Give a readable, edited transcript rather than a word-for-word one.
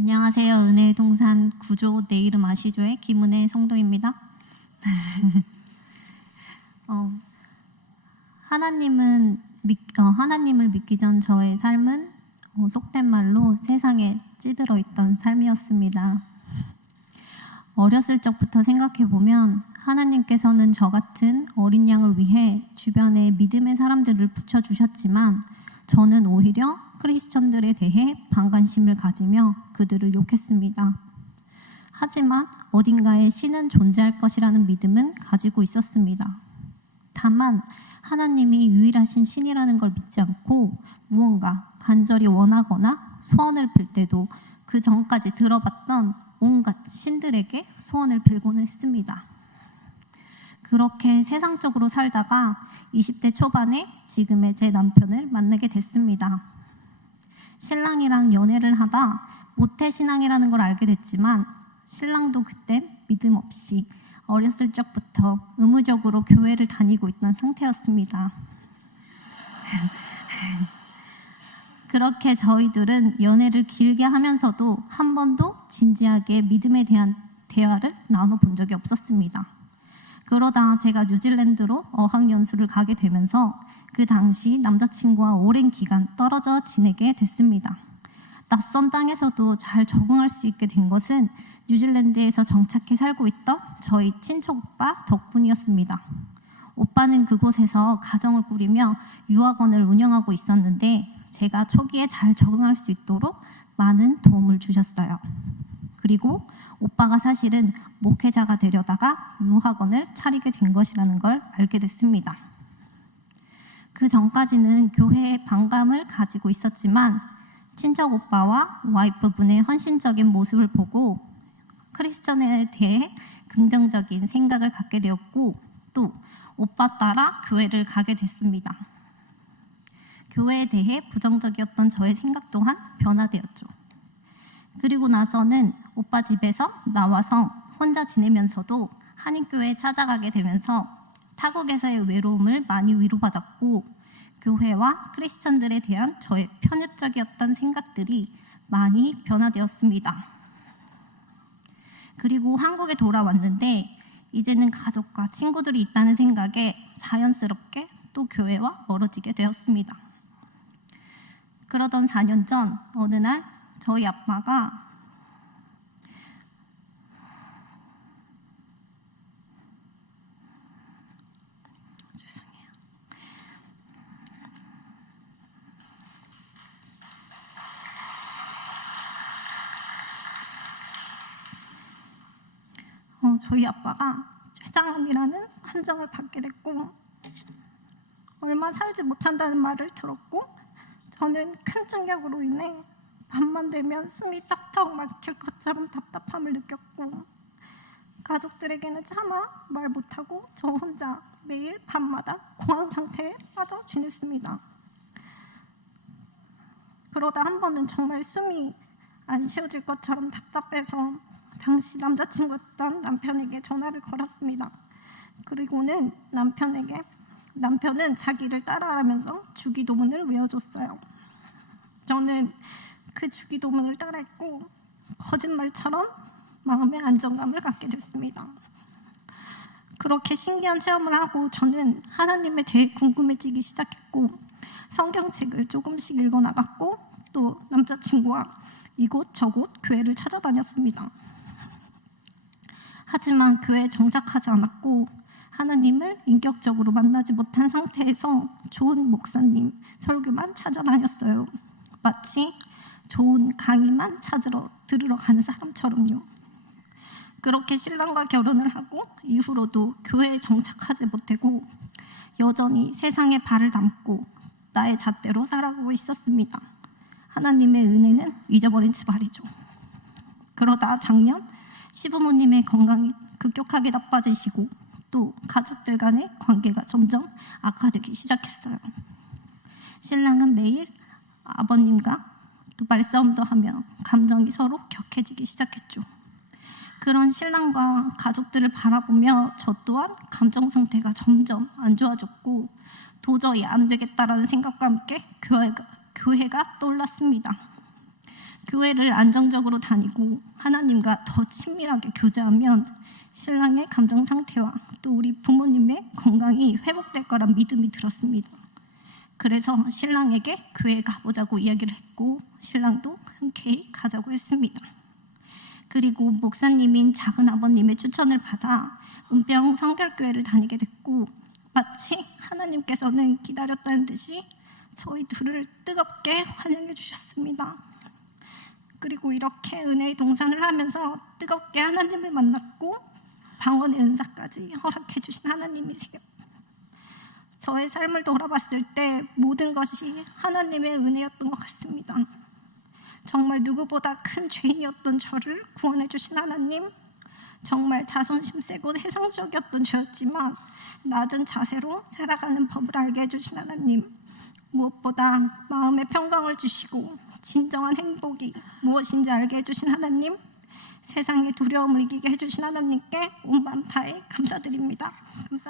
안녕하세요. 은혜의 동산 구조 내 이름 아시죠의 김은혜 성도입니다. 하나님을 믿기 전 저의 삶은 속된 말로 세상에 찌들어 있던 삶이었습니다. 어렸을 적부터 생각해보면 하나님께서는 저 같은 어린 양을 위해 주변에 믿음의 사람들을 붙여주셨지만 저는 오히려 크리스천들에 대해 반관심을 가지며 그들을 욕했습니다. 하지만 어딘가에 신은 존재할 것이라는 믿음은 가지고 있었습니다. 다만 하나님이 유일하신 신이라는 걸 믿지 않고 무언가 간절히 원하거나 소원을 빌 때도 그 전까지 들어봤던 온갖 신들에게 소원을 빌고는 했습니다. 그렇게 세상적으로 살다가 20대 초반에 지금의 제 남편을 만나게 됐습니다. 신랑이랑 연애를 하다 모태신앙이라는 걸 알게 됐지만 신랑도 그때 믿음 없이 어렸을 적부터 의무적으로 교회를 다니고 있던 상태였습니다. 그렇게 저희들은 연애를 길게 하면서도 한 번도 진지하게 믿음에 대한 대화를 나눠본 적이 없었습니다. 그러다 제가 뉴질랜드로 어학연수를 가게 되면서 그 당시 남자친구와 오랜 기간 떨어져 지내게 됐습니다. 낯선 땅에서도 잘 적응할 수 있게 된 것은 뉴질랜드에서 정착해 살고 있던 저희 친척 오빠 덕분이었습니다. 오빠는 그곳에서 가정을 꾸리며 유학원을 운영하고 있었는데 제가 초기에 잘 적응할 수 있도록 많은 도움을 주셨어요. 그리고 오빠가 사실은 목회자가 되려다가 유학원을 차리게 된 것이라는 걸 알게 됐습니다. 그 전까지는 교회에 반감을 가지고 있었지만 친척 오빠와 와이프분의 헌신적인 모습을 보고 크리스천에 대해 긍정적인 생각을 갖게 되었고 또 오빠 따라 교회를 가게 됐습니다. 교회에 대해 부정적이었던 저의 생각 또한 변화되었죠. 그리고 나서는 오빠 집에서 나와서 혼자 지내면서도 한인교회에 찾아가게 되면서 타국에서의 외로움을 많이 위로받았고 교회와 크리스천들에 대한 저의 편협적이었던 생각들이 많이 변화되었습니다. 그리고 한국에 돌아왔는데 이제는 가족과 친구들이 있다는 생각에 자연스럽게 또 교회와 멀어지게 되었습니다. 그러던 4년 전 어느 날 저희 아빠가 저희 아빠가 췌장암이라는 판정을 받게 됐고 얼마 살지 못한다는 말을 들었고 저는 큰 충격으로 인해 밤만 되면 숨이 턱턱 막힐 것처럼 답답함을 느꼈고 가족들에게는 차마 말 못하고 저 혼자 매일 밤마다 공황 상태에 빠져 지냈습니다. 그러다 한 번은 정말 숨이 안 쉬어질 것처럼 답답해서 당시 남자친구였던 남편에게 전화를 걸었습니다. 그리고는 남편은 자기를 따라하면서 주기도문을 외워줬어요. 저는 그 주기도문을 따라했고 거짓말처럼 마음의 안정감을 갖게 됐습니다. 그렇게 신기한 체험을 하고 저는 하나님에 대해 궁금해지기 시작했고 성경책을 조금씩 읽어나갔고 또 남자친구와 이곳저곳 교회를 찾아다녔습니다. 하지만 교회에 정착하지 않았고 하나님을 인격적으로 만나지 못한 상태에서 좋은 목사님, 설교만 찾아다녔어요. 마치 좋은 강의만 들으러 가는 사람처럼요. 그렇게 신랑과 결혼을 하고 이후로도 교회에 정착하지 못하고 여전히 세상에 발을 담고 나의 잣대로 살아가고 있었습니다. 하나님의 은혜는 잊어버린 채 말이죠. 그러다 작년 시부모님의 건강이 급격하게 나빠지시고 또 가족들 간의 관계가 점점 악화되기 시작했어요. 신랑은 매일 아버님과 또 말싸움도 하며 감정이 서로 격해지기 시작했죠. 그런 신랑과 가족들을 바라보며 저 또한 감정 상태가 점점 안 좋아졌고 도저히 안 되겠다라는 생각과 함께 교회가 떠올랐습니다. 교회를 안정적으로 다니고 하나님과 더 친밀하게 교제하면 신랑의 감정 상태와 또 우리 부모님의 건강이 회복될 거란 믿음이 들었습니다. 그래서 신랑에게 교회에 가보자고 이야기를 했고 신랑도 흔쾌히 가자고 했습니다. 그리고 목사님인 작은아버님의 추천을 받아 은평 성결교회를 다니게 됐고 마치 하나님께서는 기다렸다는 듯이 저희 둘을 뜨겁게 환영해 주셨습니다. 그리고 이렇게 은혜의 동산을 하면서 뜨겁게 하나님을 만났고 방언의 은사까지 허락해 주신 하나님이세요. 저의 삶을 돌아봤을 때 모든 것이 하나님의 은혜였던 것 같습니다. 정말 누구보다 큰 죄인이었던 저를 구원해 주신 하나님, 정말 자존심 세고 해성적이었던 저였지만 낮은 자세로 살아가는 법을 알게 해주신 하나님, 무엇보다 마음의 평강을 주시고 진정한 행복이 무엇인지 알게 해주신 하나님, 세상의 두려움을 이기게 해주신 하나님께 온 마음 다해 감사드립니다.